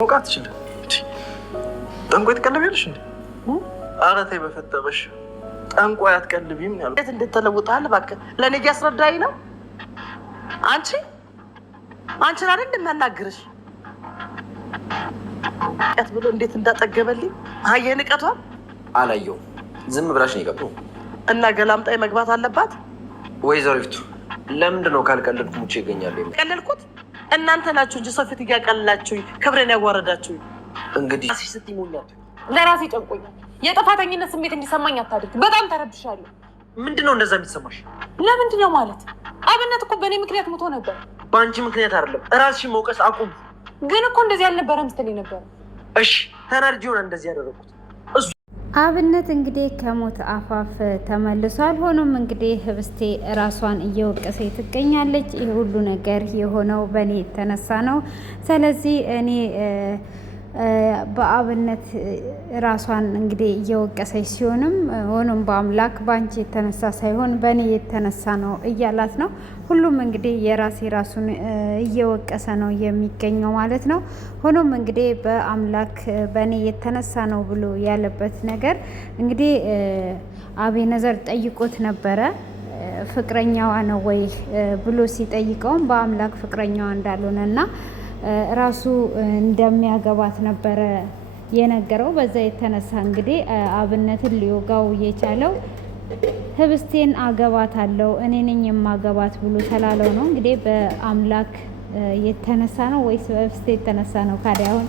ሞቃት ይችላል ጠንቋይ ትቀልቢያለሽ እንዴ? ኧረ ተይ በፈጠረሽ ጠንቋይ አትቀልቢም ያለው እንዴት እንደተለውጣል እባክህ ለኔ እያስረዳኝ ነው። አንቺን አይደል እንደማናግርሽ ቀጥ ብሎ እንዴት እንዳጠገበልኝ አየህ ንቀቷል። አላየውም ዝም ብላሽ ነው የገባው እና ገላምጣይ መግባት አለባት። ወይዘሪቱ ለምንድን ነው ካልቀለድኩ ሙቼ ይገኛል? ቀለልኩት እናንተ ናችሁ እንጂ ሰው ፊት እያቀለላችሁኝ ክብሬን ያዋረዳችሁኝ። እንግዲህ ስትሞኛል ለራሴ ጨንቆኛል። የጥፋተኝነት ስሜት እንዲሰማኝ አታድርግ። በጣም ተረብሻለሁ። ምንድነው እንደዛ የሚሰማሽ? ለምንድን ነው ማለት? አብነት እኮ በእኔ ምክንያት ሞቶ ነበር። በአንቺ ምክንያት አይደለም። እራስሽን መውቀስ አቁም። ግን እኮ እንደዚህ አልነበረም ስትለኝ ነበር። እሺ ተናድጄ ሆነ እንደዚህ ያደረኩት። አብነት እንግዲህ ከሞት አፋፍ ተመልሷል። ሆኖም እንግዲህ ህብስቴ ራሷን እየወቀሰች ትገኛለች። ይህ ሁሉ ነገር የሆነው በእኔ የተነሳ ነው። ስለዚህ እኔ በአብነት ራሷን እንግዲህ እየወቀሰች ሲሆንም ሆኖም በአምላክ በአንቺ የተነሳ ሳይሆን በእኔ የተነሳ ነው እያላት ነው። ሁሉም እንግዲህ ራሱን እየወቀሰ ነው የሚገኘው ማለት ነው። ሆኖም እንግዲህ በአምላክ በእኔ የተነሳ ነው ብሎ ያለበት ነገር እንግዲህ አቤነዘር ጠይቆት ነበረ ፍቅረኛዋ ነው ወይ ብሎ ሲጠይቀውም በአምላክ ፍቅረኛዋ እንዳልሆነ እና ራሱ እንደሚያገባት ነበረ የነገረው። በዛ የተነሳ እንግዲህ አብነትን ሊወጋው የቻለው ህብስቴን አገባታለሁ እኔ ነኝ የማገባት ብሎ ስላለው ነው። እንግዲህ በአምላክ የተነሳ ነው ወይስ በህብስቴ የተነሳ ነው? ካዲያ አሁን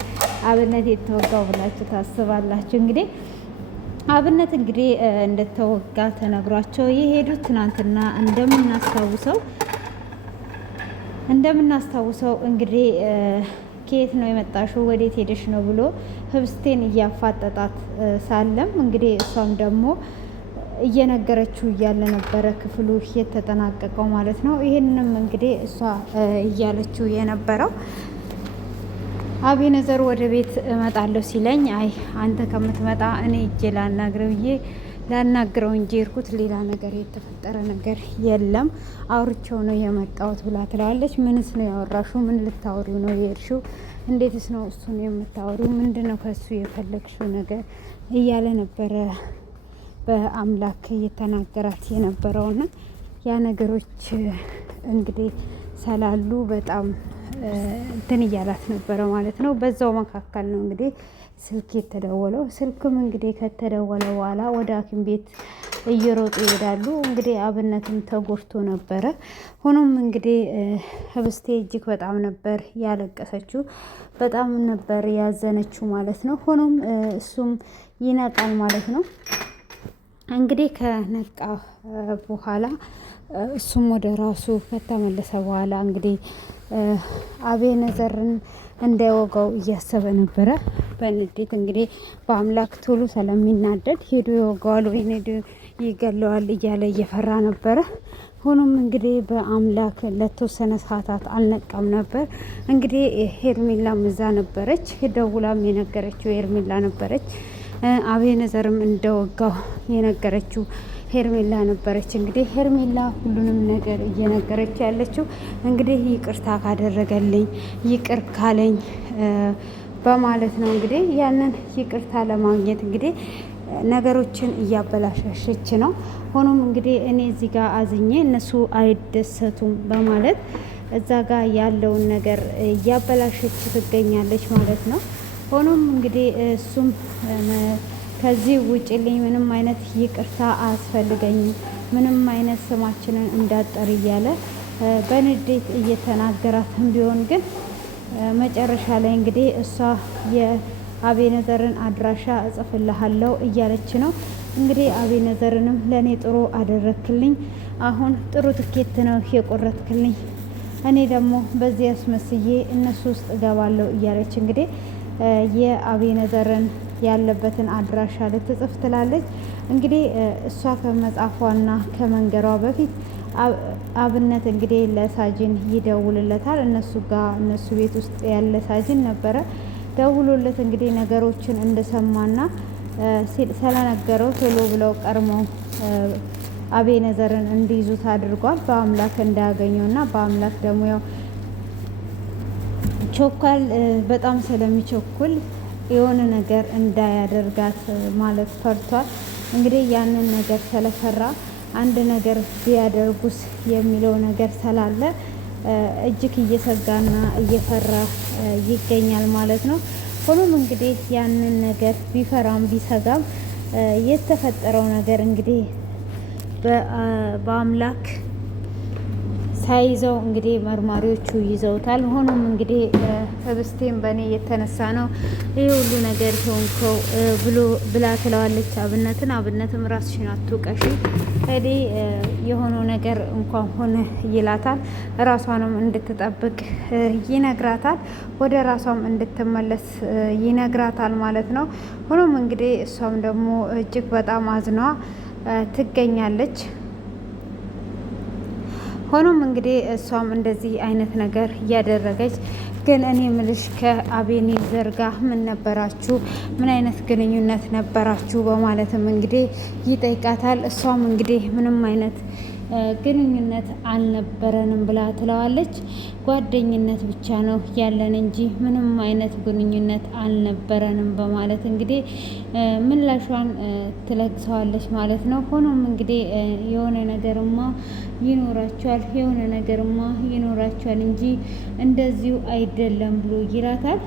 አብነት የተወጋው ብላችሁ ታስባላችሁ? እንግዲህ አብነት እንግዲህ እንደተወጋ ተነግሯቸው የሄዱት ትናንትና እንደምናስታውሰው እንግዲህ ከየት ነው የመጣሽው ወዴት ሄደሽ ነው ብሎ ህብስቴን እያፋጠጣት ሳለም እንግዲህ እሷም ደግሞ እየነገረችው እያለ ነበረ ክፍሉ የተጠናቀቀው ማለት ነው። ይህንንም እንግዲህ እሷ እያለችው የነበረው አቤነዘር ወደ ቤት እመጣለሁ ሲለኝ አይ አንተ ከምትመጣ እኔ እጄ ላናግረው እንጂ እርኩት ሌላ ነገር የተፈጠረ ነገር የለም አውርቼው ነው የመጣሁት ብላ ትላለች። ምንስ ነው ያወራሽው? ምን ልታወሪው ነው የሄድሽው? እንዴትስ ነው እሱን የምታወሪው? ምንድነው ከሱ የፈለግሽው ነገር እያለ ነበረ በአምላክ እየተናገራት የነበረውና ያ ነገሮች እንግዲህ ስላሉ በጣም እንትን እያላት ነበረ ማለት ነው። በዛው መካከል ነው እንግዲህ ስልክ የተደወለው። ስልክም እንግዲህ ከተደወለ በኋላ ወደ ሐኪም ቤት እየሮጡ ይሄዳሉ። እንግዲህ አብነትም ተጎድቶ ነበረ። ሆኖም እንግዲህ ህብስቴ እጅግ በጣም ነበር ያለቀሰችው፣ በጣም ነበር ያዘነችው ማለት ነው። ሆኖም እሱም ይነቃል ማለት ነው። እንግዲህ ከነቃ በኋላ እሱም ወደ ራሱ ከተመለሰ በኋላ እንግዲህ አቤነዘርን እንዳይወጋው እያሰበ ነበረ። በንዴት እንግዲህ በአምላክ ቶሎ ስለሚናደድ ሄዶ ይወጋዋል ወይ ሄዶ ይገለዋል እያለ እየፈራ ነበረ። ሆኖም እንግዲህ በአምላክ ለተወሰነ ሰዓታት አልነቃም ነበር። እንግዲህ ሄርሜላም እዛ ነበረች፣ ደውላም የነገረችው ሄርሜላ ነበረች። አቤነዘርም እንደወጋው የነገረችው ሄርሜላ ነበረች። እንግዲህ ሄርሜላ ሁሉንም ነገር እየነገረች ያለችው እንግዲህ ይቅርታ ካደረገልኝ ይቅር ካለኝ በማለት ነው። እንግዲህ ያንን ይቅርታ ለማግኘት እንግዲህ ነገሮችን እያበላሸች ነው። ሆኖም እንግዲህ እኔ እዚህ ጋር አዝኜ እነሱ አይደሰቱም በማለት እዛ ጋር ያለውን ነገር እያበላሸች ትገኛለች ማለት ነው። ሆኖም እንግዲህ እሱም ከዚህ ውጭልኝ ምንም አይነት ይቅርታ አያስፈልገኝም፣ ምንም አይነት ስማችንን እንዳጠር እያለ በንዴት እየተናገራትም ቢሆን ግን መጨረሻ ላይ እንግዲህ እሷ የአቤነዘርን አድራሻ እጽፍልሃለሁ እያለች ነው። እንግዲህ አቤነዘርንም ለእኔ ጥሩ አደረክልኝ፣ አሁን ጥሩ ትኬት ነው የቆረጥክልኝ፣ እኔ ደግሞ በዚህ አስመስዬ እነሱ ውስጥ እገባለሁ እያለች እንግዲህ የአቤነዘርን ያለበትን አድራሻ ልትጽፍ ትላለች። እንግዲህ እሷ ከመጻፏና ከመንገሯ በፊት አብነት እንግዲህ ለሳጅን ይደውልለታል። እነሱ ቤት ውስጥ ያለ ሳጅን ነበረ። ደውሎለት እንግዲህ ነገሮችን እንደሰማና ስለነገረው ቶሎ ብለው ቀርመው አቤነዘርን እንዲይዙት አድርጓል። በአምላክ እንዳያገኘውና በአምላክ ደግሞ ያው ቾኳል። በጣም ስለሚቸኩል የሆነ ነገር እንዳያደርጋት ማለት ፈርቷል። እንግዲህ ያንን ነገር ስለፈራ አንድ ነገር ቢያደርጉስ የሚለው ነገር ስላለ እጅግ እየሰጋና እየፈራ ይገኛል ማለት ነው። ሆኖም እንግዲህ ያንን ነገር ቢፈራም ቢሰጋም የተፈጠረው ነገር እንግዲህ በአምላክ ሳይዘው እንግዲህ መርማሪዎቹ ይዘውታል። ሆኖም እንግዲህ ህብስቴን በእኔ የተነሳ ነው ይህ ሁሉ ነገር ሆንከው ብላ ትለዋለች አብነትም ራስሽን አትውቀሺ ሄዴ የሆነው ነገር እንኳን ሆነ ይላታል። ራሷንም እንድትጠብቅ ይነግራታል። ወደ ራሷም እንድትመለስ ይነግራታል ማለት ነው። ሆኖም እንግዲህ እሷም ደግሞ እጅግ በጣም አዝኗ ትገኛለች። ሆኖም እንግዲህ እሷም እንደዚህ አይነት ነገር እያደረገች ግን እኔ ምልሽ ከአቤኔዘር ጋር ምን ነበራችሁ? ምን አይነት ግንኙነት ነበራችሁ? በማለትም እንግዲህ ይጠይቃታል። እሷም እንግዲህ ምንም አይነት ግንኙነት አልነበረንም ብላ ትለዋለች። ጓደኝነት ብቻ ነው ያለን እንጂ ምንም አይነት ግንኙነት አልነበረንም በማለት እንግዲህ ምላሿን ትለግሰዋለች ማለት ነው። ሆኖም እንግዲህ የሆነ ነገርማ ይኖራቸዋል እንጂ እንደዚሁ አይደለም ብሎ ይላታል።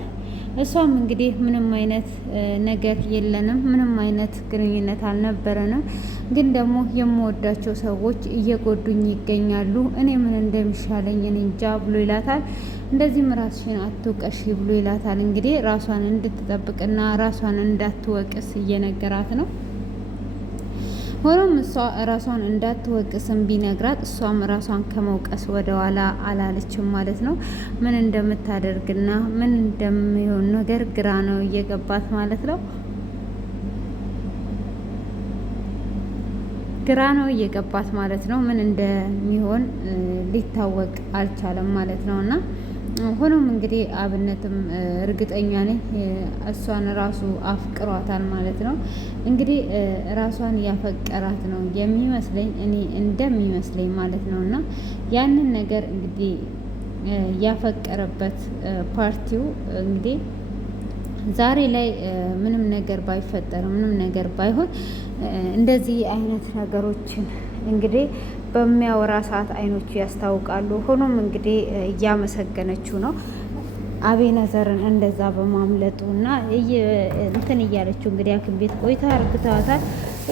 እሷም እንግዲህ ምንም አይነት ነገር የለንም፣ ምንም አይነት ግንኙነት አልነበረንም፣ ግን ደግሞ የምወዳቸው ሰዎች እየጎዱኝ ይገኛሉ። እኔ ምን እንደሚሻለኝ እኔ እንጃ ብሎ ይላታል። እንደዚህም ራስሽን አትውቀሺ ብሎ ይላታል። እንግዲህ ራሷን እንድትጠብቅና ራሷን እንዳትወቅስ እየነገራት ነው። ሆኖም እሷ ራሷን እንዳትወቅስም ቢነግራት እሷም ራሷን ከመውቀስ ወደ ኋላ አላለችም ማለት ነው። ምን እንደምታደርግና ምን እንደሚሆን ነገር ግራ ነው እየገባት ማለት ነው። ምን እንደሚሆን ሊታወቅ አልቻለም ማለት ነው። እና ሆኖም እንግዲህ አብነትም እርግጠኛ ነኝ እሷን ራሱ አፍቅሯታል ማለት ነው። እንግዲህ ራሷን ያፈቀራት ነው የሚመስለኝ እኔ እንደሚመስለኝ ማለት ነው። እና ያንን ነገር እንግዲህ ያፈቀረበት ፓርቲው እንግዲህ ዛሬ ላይ ምንም ነገር ባይፈጠር ምንም ነገር ባይሆን እንደዚህ አይነት ነገሮችን እንግዲህ በሚያወራ ሰዓት አይኖቹ ያስታውቃሉ። ሆኖም እንግዲህ እያመሰገነችው ነው አቤኔዘርን እንደዛ በማምለጡ እና እንትን እያለችው እንግዲህ ሐኪም ቤት ቆይታ አርግተዋታል።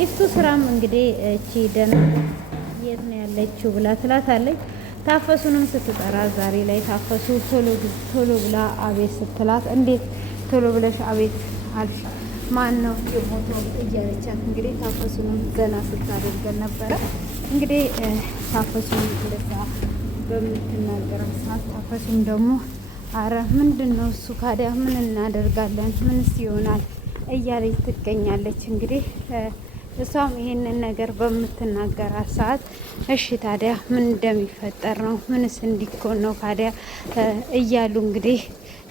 ኢፍቱ ስራም እንግዲህ እቺ ደህና የት ነው ያለችው ብላ ትላታለች። ታፈሱንም ስትጠራ ዛሬ ላይ ታፈሱ ቶሎ ብላ አቤት ስትላት እንዴት ቶሎ ብለሽ አቤት አልሽ? ማን ነው የሞተው እያለቻት እንግዲህ ታፈሱንም ገና ስታደርገን ነበረ። እንግዲህ ታፈሱም እንደዛ በምትናገረው ሰዓት ታፈሱም ደግሞ አረ ምንድን ነው እሱ ካዲያ ምን እናደርጋለን ምንስ ይሆናል እያለች ትገኛለች። እንግዲህ እሷም ይሄንን ነገር በምትናገራት ሰዓት እሺ ታዲያ ምን እንደሚፈጠር ነው ምንስ እንዲኮን ነው ካዲያ እያሉ እንግዲህ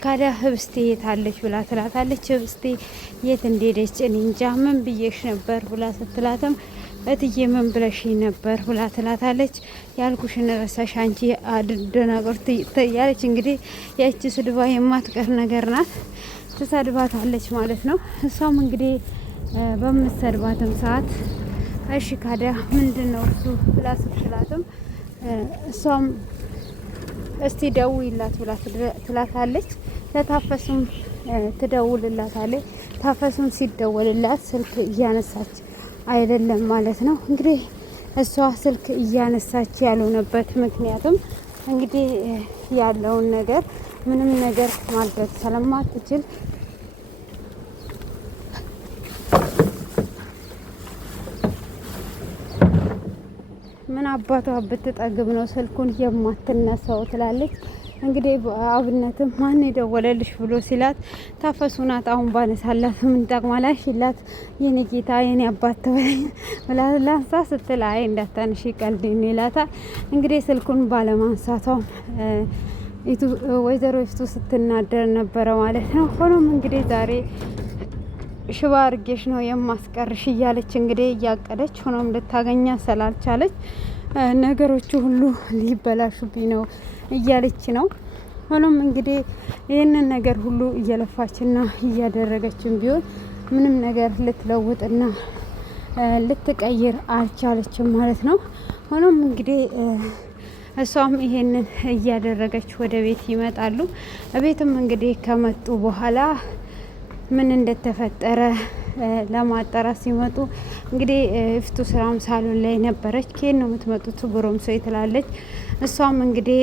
ካዲያ ህብስቴ የት አለች ብላ ትላታለች። ህብስቴ የት እንደሄደች እኔ እንጃ ምን ብዬሽ ነበር ብላ ስትላትም እትዬ ምን ብለሽኝ ነበር ብላ ትላታለች። ያልኩሽን ረሳሽ አንቺ አደናገር ትያለች። እንግዲህ ያቺ ስድባ የማትቀር ነገር ናት። ትሰድባታለች ማለት ነው። እሷም እንግዲህ በምትሰድባትም ሰዓት እሺ ካዲያ ምንድን ነው እሱ ብላ ስትላትም እሷም እስቲ ደውይላት ብላ ትላታለች። ለታፈሱም ትደውልላታለች። ታፈሱም ሲደወልላት ስልክ እያነሳች አይደለም ማለት ነው። እንግዲህ እሷ ስልክ እያነሳች ያልሆነበት ምክንያቱም እንግዲህ ያለውን ነገር ምንም ነገር ማድረግ ስለማትችል ምን አባቷ ብትጠግብ ነው ስልኩን የማትነሳው ትላለች። እንግዲህ አብነትም ማን የደወለልሽ ብሎ ሲላት ታፈሱ ናት። አሁን ባነሳላት ምን ጠቅማላሽ ይላት የኔ ጌታ የኔ አባት ብላላሳ ስትል አይ እንዳታንሺ ቀልድ ይላታል። እንግዲህ ስልኩን ባለማንሳቷም ወይዘሮ ይፍቱ ስትናደር ነበረ ማለት ነው። ሆኖም እንግዲህ ዛሬ ሽባ አርጌሽ ነው የማስቀርሽ እያለች እንግዲህ እያቀደች ሆኖም ልታገኛ ስላልቻለች ነገሮቹ ሁሉ ሊበላሹብኝ ነው እያለች ነው። ሆኖም እንግዲህ ይህንን ነገር ሁሉ እየለፋችና እያደረገችን ቢሆን ምንም ነገር ልትለውጥና ልትቀይር አልቻለችም ማለት ነው። ሆኖም እንግዲህ እሷም ይሄንን እያደረገች ወደ ቤት ይመጣሉ። ቤትም እንግዲህ ከመጡ በኋላ ምን እንደተፈጠረ ለማጣራት ሲመጡ እንግዲህ እፍቱ ስራም ሳሎን ላይ ነበረች። ከየት ነው የምትመጡት ጎረምሶ ትላለች። እሷም እንግዲህ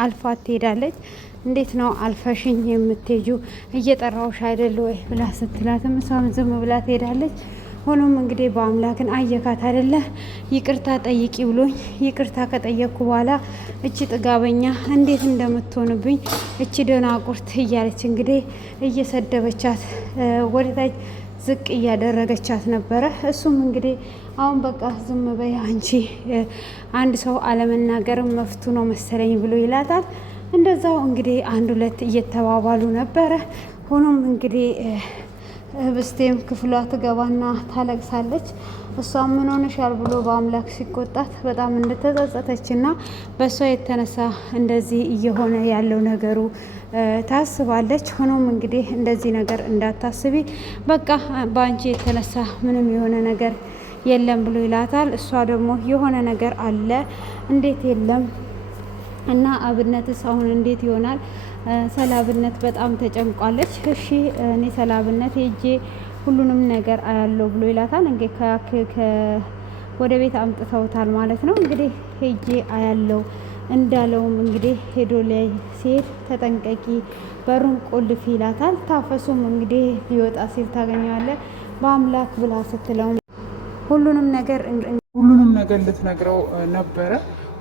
አልፋት ትሄዳለች። እንዴት ነው አልፈሽኝ የምትሄጁ እየጠራውሽ አይደል ወይ ብላ ስትላትም እሷም ዝም ብላ ትሄዳለች። ሆኖም እንግዲህ በአምላክን አየካት አይደለ ይቅርታ ጠይቂ ብሎኝ ይቅርታ ከጠየቅኩ በኋላ እቺ ጥጋበኛ እንዴት እንደምትሆንብኝ እቺ ደናቁርት እያለች እንግዲህ እየሰደበቻት ወደታች ዝቅ እያደረገቻት ነበረ። እሱም እንግዲህ አሁን በቃ ዝም በይ አንቺ አንድ ሰው አለመናገርም መፍቱ ነው መሰለኝ ብሎ ይላታል። እንደዛው እንግዲህ አንድ ሁለት እየተባባሉ ነበረ። ሆኖም እንግዲህ ህብስቴም ክፍሏ ትገባና ታለቅሳለች። እሷም ምን ሆነሻል ብሎ በአምላክ ሲቆጣት በጣም እንደተጸጸተችና በእሷ የተነሳ እንደዚህ እየሆነ ያለው ነገሩ ታስባለች። ሆኖም እንግዲህ እንደዚህ ነገር እንዳታስቢ በቃ በአንቺ የተነሳ ምንም የሆነ ነገር የለም ብሎ ይላታል። እሷ ደግሞ የሆነ ነገር አለ እንዴት የለም እና አብነትስ አሁን እንዴት ይሆናል? ሰላብነት በጣም ተጨንቋለች። እሺ እኔ ሰላብነት ሄጄ ሁሉንም ነገር አያለው ብሎ ይላታል። እንግዲህ ወደ ቤት አምጥተውታል ማለት ነው። እንግዲህ ሄጄ አያለው እንዳለውም እንግዲህ ሄዶ ላይ ሲሄድ ተጠንቀቂ፣ በሩን ቆልፊ ይላታል። ታፈሱም እንግዲህ ሊወጣ ሲል ታገኘዋለ። በአምላክ ብላ ስትለው ሁሉንም ነገር ልትነግረው ነበረ።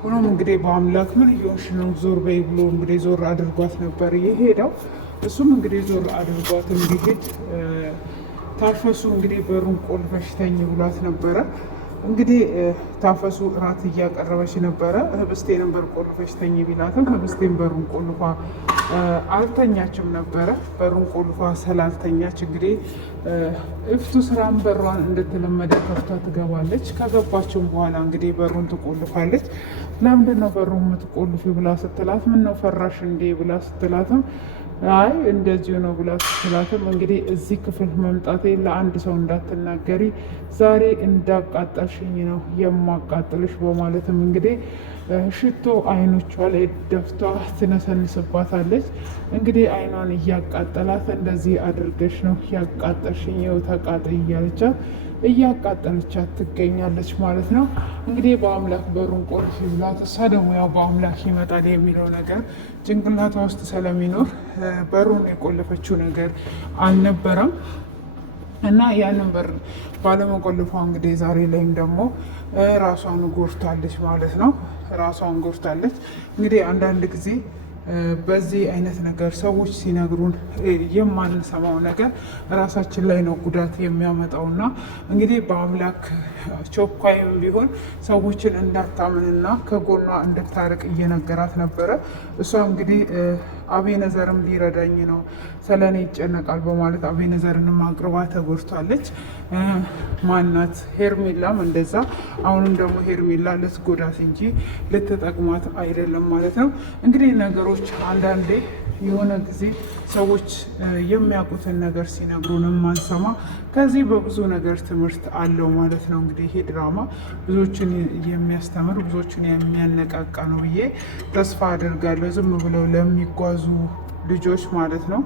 ሆኖም እንግዲህ በአምላክ ምን እየሆንሽ ነው ዞር በይ ብሎ እንግዲህ ዞር አድርጓት ነበር የሄደው። እሱም እንግዲህ ዞር አድርጓት እንዲሄድ ታፈሱ እንግዲህ በሩን ቆልፈሽ ተኝ ብሏት ነበረ። እንግዲህ ታፈሱ እራት እያቀረበች ነበረ። ህብስቴንም በር ቆልፈሽ ተኝ ቢላትም ህብስቴን በሩን ቆልፏ አልተኛችም ነበረ። በሩን ቆልፏ ስላልተኛች እንግዲህ እፍቱ ስራም በሯን እንደተለመደ ከፍታ ትገባለች። ከገባችም በኋላ እንግዲህ በሩን ትቆልፋለች። ለምንድን ነው በሩን የምትቆልፊ ብላ ስትላት ምን ነው ፈራሽ እንዴ ብላ ስትላትም አይ እንደዚሁ ነው ብላ ስትላትም እንግዲህ እዚህ ክፍል መምጣቴ ለአንድ ሰው እንዳትናገሪ ዛሬ እንዳቃጠልሽኝ ነው የማቃጥልሽ በማለትም እንግዲህ ሽቶ አይኖቿ ላይ ደፍቷ ትነሰንስባታለች። እንግዲህ አይኗን እያቃጠላት እንደዚህ አድርገሽ ነው ያቃጠልሽኝ ይኸው ተቃጠይ እያለቻት እያቃጠለቻት ትገኛለች ማለት ነው። እንግዲህ በአምላክ በሩን ቆልፊ ብላት እሷ ደግሞ ያው በአምላክ ይመጣል የሚለው ነገር ጭንቅላቷ ውስጥ ስለሚኖር በሩን የቆለፈችው ነገር አልነበረም እና ያንን በር ባለመቆልፏ እንግዲህ ዛሬ ላይም ደግሞ ራሷን ጎርታለች ማለት ነው። ራሷን ጎርታለች። እንግዲህ አንዳንድ ጊዜ በዚህ አይነት ነገር ሰዎች ሲነግሩን የማንሰማው ነገር ራሳችን ላይ ነው ጉዳት የሚያመጣውና እንግዲህ በአምላክ ቸኳይም ቢሆን ሰዎችን እንዳታምንና ከጎኗ እንድታርቅ እየነገራት ነበረ። እሷ እንግዲህ አቤነዘርም ሊረዳኝ ነው ስለኔ ይጨነቃል በማለት አቤነዘርንም አቅርባ ተጎድቷለች። ማናት ሄርሜላም እንደዛ። አሁንም ደግሞ ሄርሜላ ልትጎዳት እንጂ ልትጠቅማት አይደለም ማለት ነው። እንግዲህ ነገሮች አንዳንዴ የሆነ ጊዜ ሰዎች የሚያውቁትን ነገር ሲነግሩን ማንሰማ ከዚህ በብዙ ነገር ትምህርት አለው ማለት ነው። እንግዲህ ይሄ ድራማ ብዙዎችን የሚያስተምር ብዙዎችን የሚያነቃቃ ነው ብዬ ተስፋ አድርጋለሁ። ዝም ብለው ለሚጓዙ ልጆች ማለት ነው።